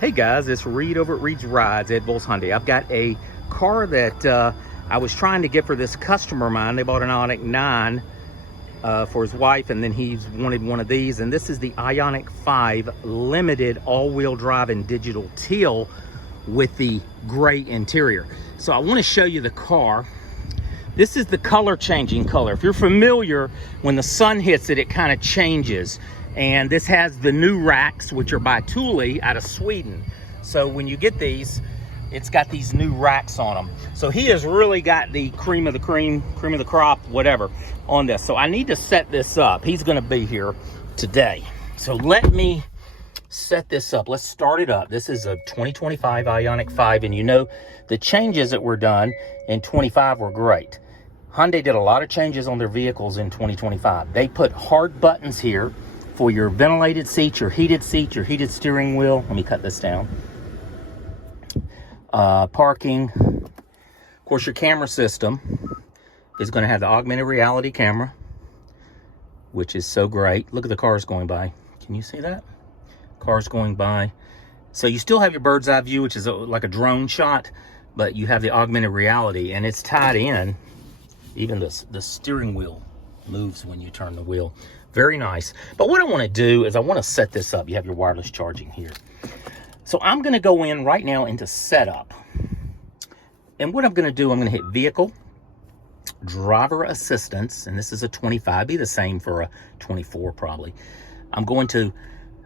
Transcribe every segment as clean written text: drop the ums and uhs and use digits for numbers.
Hey guys, it's Reed over at Reed's Rides, Ed Bulls Hyundai. I've got a car that I was trying to get for this customer of mine. They bought an Ioniq 9 for his wife, and then he's wanted one of these. And this is the Ioniq 5 Limited all-wheel drive in Digital Teal with the gray interior. So I want to show you the car. This is the color changing color. If you're familiar, when the sun hits it, it kind of changes. And this has the new racks, which are by Thule out of Sweden. So when you get these, it's got these new racks on them. So he has really got the cream of the cream, cream of the crop, whatever, on this. So I need to set this up. He's gonna be here today. So let me set this up. Let's start it up. This is a 2025 Ioniq 5, and you know the changes that were done in 25 were great. Hyundai did a lot of changes on their vehicles in 2025. They put hard buttons here for your ventilated seats, your heated steering wheel. Let me cut this down. Parking. Of course, your camera system is going to have the augmented reality camera, which is so great. Look at the cars going by. Can you see that? Cars going by. So you still have your bird's eye view, which is like a drone shot, but you have the augmented reality, and it's tied in. Even the steering wheel moves when you turn the wheel. Very nice. But what I want to do is I want to set this up. You have your wireless charging here. So I'm going to go in right now into setup. And what I'm going to do, I'm going to hit vehicle, driver assistance, and this is a 25, be the same for a 24 probably. I'm going to,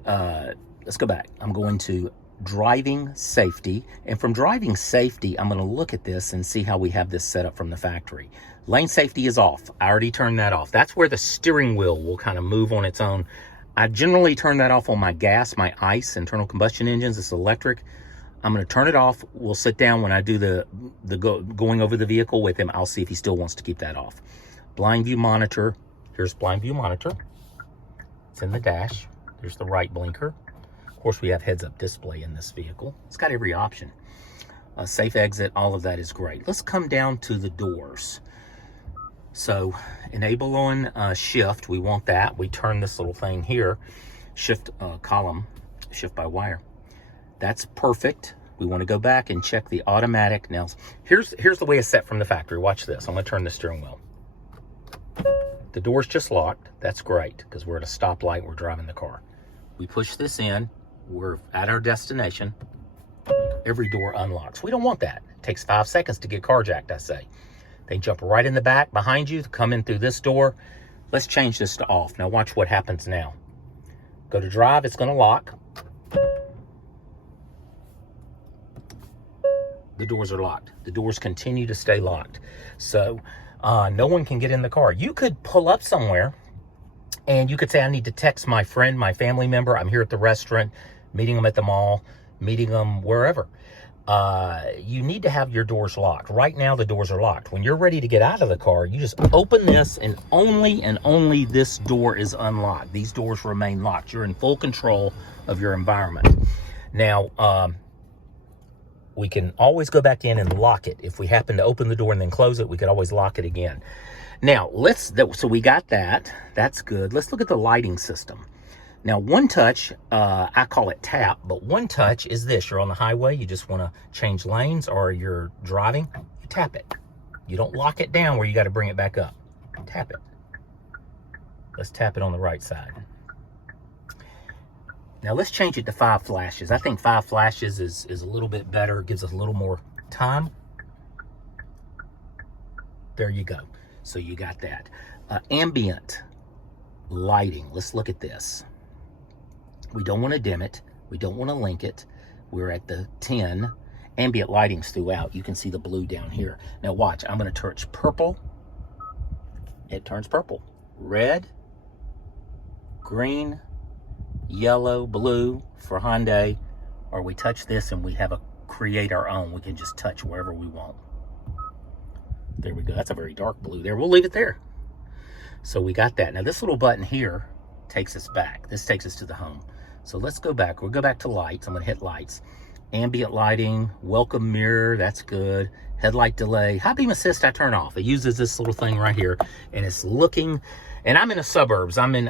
let's go back. I'm going to driving safety. And from driving safety, I'm going to look at this and see how we have this set up from the factory. Lane safety is off. I already turned that off. That's where the steering wheel will kind of move on its own. I generally turn that off on my gas, my ICE, internal combustion engines. It's electric. I'm going to turn it off. We'll sit down when I do the going over the vehicle with him. I'll see if he still wants to keep that off. Blind view monitor. Here's blind view monitor. It's in the dash. There's the right blinker. Of course, we have heads-up display in this vehicle. It's got every option. Safe exit, all of that is great. Let's come down to the doors. So enable on shift, we want that. We turn this little thing here, shift column, shift by wire. That's perfect. We want to go back and check the automatic. Now, here's the way it's set from the factory. Watch this. I'm going to turn the steering wheel. The door's just locked. That's great because we're at a stoplight. We're driving the car. We push this in. We're at our destination. Every door unlocks. We don't want that. It takes 5 seconds to get carjacked, I say. They jump right in the back behind you, come in through this door. Let's change this to off. Now watch what happens now. Go to drive, it's gonna lock. The doors are locked. The doors continue to stay locked. So no one can get in the car. You could pull up somewhere and you could say, I need to text my friend, my family member. I'm here at the restaurant, meeting them at the mall, meeting them wherever. You need to have your doors locked. Right now, the doors are locked. When you're ready to get out of the car, you just open this, and only this door is unlocked. These doors remain locked. You're in full control of your environment. Now, we can always go back in and lock it. If we happen to open the door and then close it, we could always lock it again. Now, so we got that. That's good. Let's look at the lighting system. Now, one touch, I call it tap, but one touch is this. You're on the highway, you just want to change lanes, or you're driving, you tap it. You don't lock it down where you got to bring it back up. Tap it. Let's tap it on the right side. Now, let's change it to 5 flashes. I think 5 flashes is a little bit better. It gives us a little more time. There you go. So you got that. Ambient lighting. Let's look at this. We don't want to dim it. We don't want to link it. We're at the 10. Ambient lighting's throughout. You can see the blue down here. Now watch, I'm going to touch purple. It turns purple. Red, green, yellow, blue for Hyundai. Or we touch this and we have a create our own. We can just touch wherever we want. There we go. That's a very dark blue there. We'll leave it there. So we got that. Now this little button here takes us back. This takes us to the home. So let's go back. We'll go back to lights. I'm going to hit lights. Ambient lighting, welcome mirror, that's good. Headlight delay. High beam assist I turn off. It uses this little thing right here, and it's looking, and I'm in the suburbs. I'm in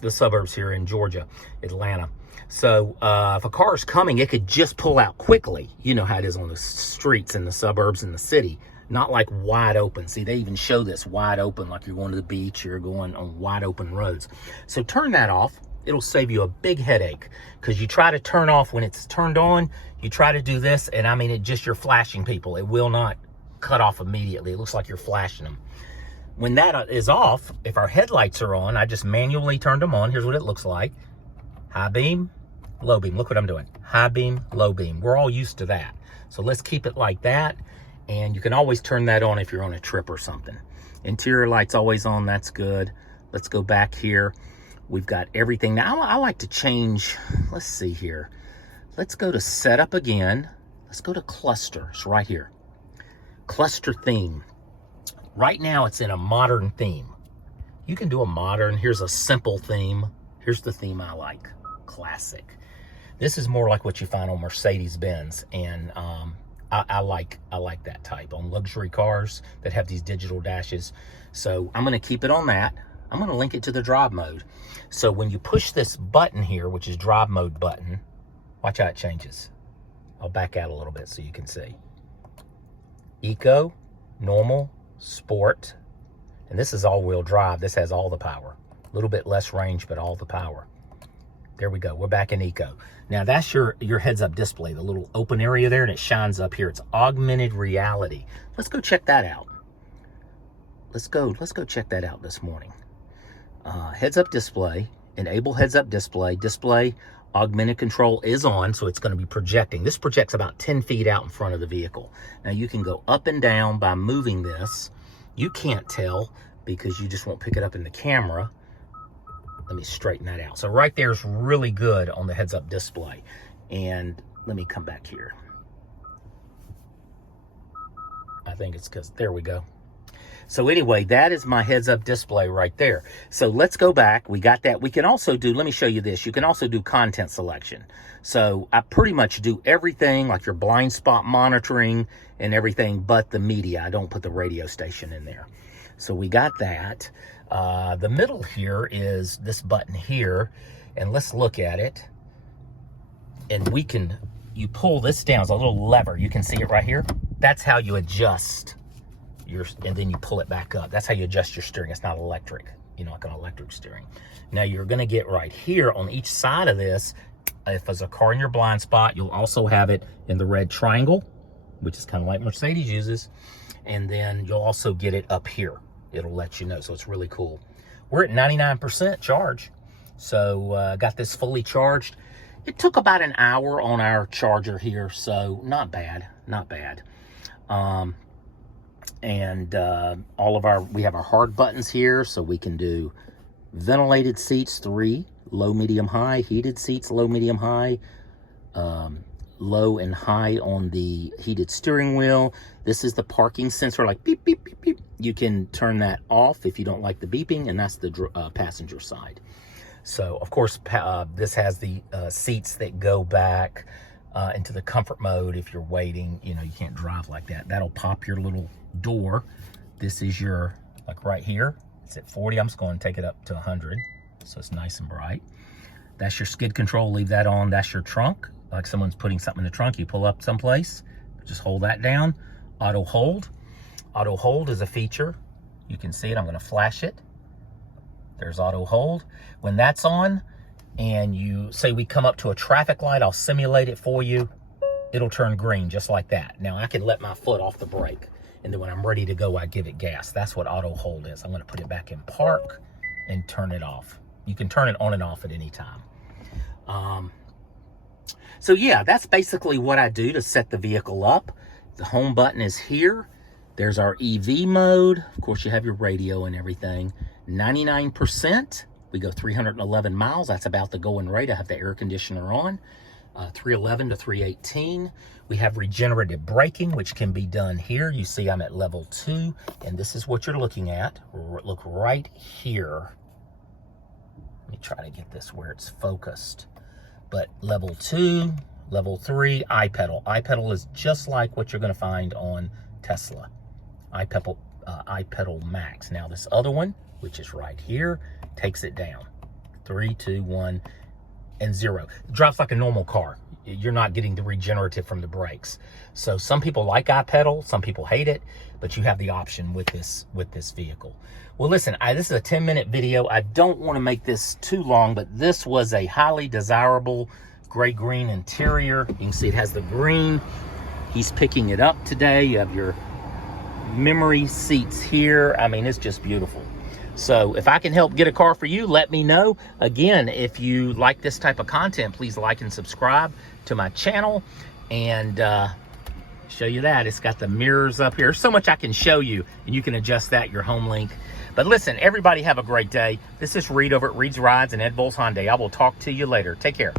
the suburbs here in Georgia, Atlanta. So if a car is coming, it could just pull out quickly. You know how it is on the streets in the suburbs in the city. Not like wide open. See, they even show this wide open, like you're going to the beach, you're going on wide open roads. So turn that off. It'll save you a big headache, because you try to turn off when it's turned on. You try to do this, and I mean, you're flashing people. It will not cut off immediately. It looks like you're flashing them. When that is off, if our headlights are on, I just manually turned them on. Here's what it looks like. High beam, low beam. Look what I'm doing. High beam, low beam. We're all used to that. So let's keep it like that. And you can always turn that on if you're on a trip or something. Interior lights always on. That's good. Let's go back here. We've got everything. Now I like to change. Let's see here. Let's go to setup again. Let's go to cluster. It's right here. Cluster theme. Right now it's in a modern theme. You can do a modern. Here's a simple theme. Here's the theme I like. Classic. This is more like what you find on Mercedes-Benz, and I like that type on luxury cars that have these digital dashes. So I'm going to keep it on that. I'm going to link it to the drive mode. So when you push this button here, which is drive mode button, watch how it changes. I'll back out a little bit so you can see. Eco, normal, sport, and this is all-wheel drive. This has all the power. A little bit less range, but all the power. There we go. We're back in eco. Now that's your heads-up display, the little open area there, and it shines up here. It's augmented reality. Let's go check that out. Let's go check that out this morning. Heads-up display, enable heads-up display. Display augmented control is on, so it's going to be projecting. This projects about 10 feet out in front of the vehicle. Now you can go up and down by moving this. You can't tell because you just won't pick it up in the camera. Let me straighten that out. So right there is really good on the heads-up display. And let me come back here. I think it's because, there we go. So anyway, that is my heads-up display right there. So let's go back. We got that. We can also do, let me show you this. You can also do content selection. So I pretty much do everything, like your blind spot monitoring and everything, but the media. I don't put the radio station in there. So we got that. The middle here is this button here, and let's look at it. And you pull this down, it's a little lever. You can see it right here. That's how you adjust and then you pull it back up. That's how you adjust your steering. It's not electric, like an electric steering. Now you're gonna get right here on each side of this. If there's a car in your blind spot, you'll also have it in the red triangle, which is kind of like Mercedes uses. And then you'll also get it up here. It'll let you know, so it's really cool. We're at 99% charge. So got this fully charged. It took about an hour on our charger here, so not bad, not bad. We have our hard buttons here, so we can do ventilated seats 3, low, medium, high, heated seats, low, medium, high, low and high on the heated steering wheel. This is the parking sensor, like beep, beep, beep, beep. You can turn that off if you don't like the beeping, and that's the passenger side. So, of course, this has the seats that go back into the comfort mode if you're waiting. You can't drive like that. That'll pop your little door. This is your, like right here, it's at 40. I'm just going to take it up to 100, so it's nice and bright. That's your skid control. Leave that on. That's your trunk. Like someone's putting something in the trunk, you pull up someplace, just hold that down. Auto hold. Auto hold is a feature. You can see it. I'm going to flash it. There's auto hold. When that's on, and you say we come up to a traffic light, I'll simulate it for you. It'll turn green just like that. Now I can let my foot off the brake, and then when I'm ready to go, I give it gas. That's what auto hold is. I'm going to put it back in park and turn it off. You can turn it on and off at any time. So yeah, that's basically what I do to set the vehicle up. The home button is here. There's our EV mode. Of course, you have your radio and everything. 99%. We go 311 miles. That's about the going rate. I have the air conditioner on. 311 to 318. We have regenerative braking, which can be done here. You see I'm at level 2, and this is what you're looking at. Look right here. Let me try to get this where it's focused. But level 2, level 3, iPedal. iPedal is just like what you're going to find on Tesla. iPedal Max. Now this other one, which is right here, takes it down. 3, 2, 1. and 0. It drives like a normal car. You're not getting the regenerative from the brakes. So some people like iPedal, some people hate it, but you have the option with this vehicle. Well, listen, this is a 10-minute video. I don't want to make this too long, but this was a highly desirable gray-green interior. You can see it has the green. He's picking it up today. You have your memory seats here. I mean, it's just beautiful. So if I can help get a car for you, let me know. Again, if you like this type of content, please like and subscribe to my channel. And show you that. It's got the mirrors up here. There's so much I can show you, and you can adjust that, your home link. But listen, everybody have a great day. This is Reed over at Reed's Rides and Ed Bolles Hyundai. I will talk to you later. Take care.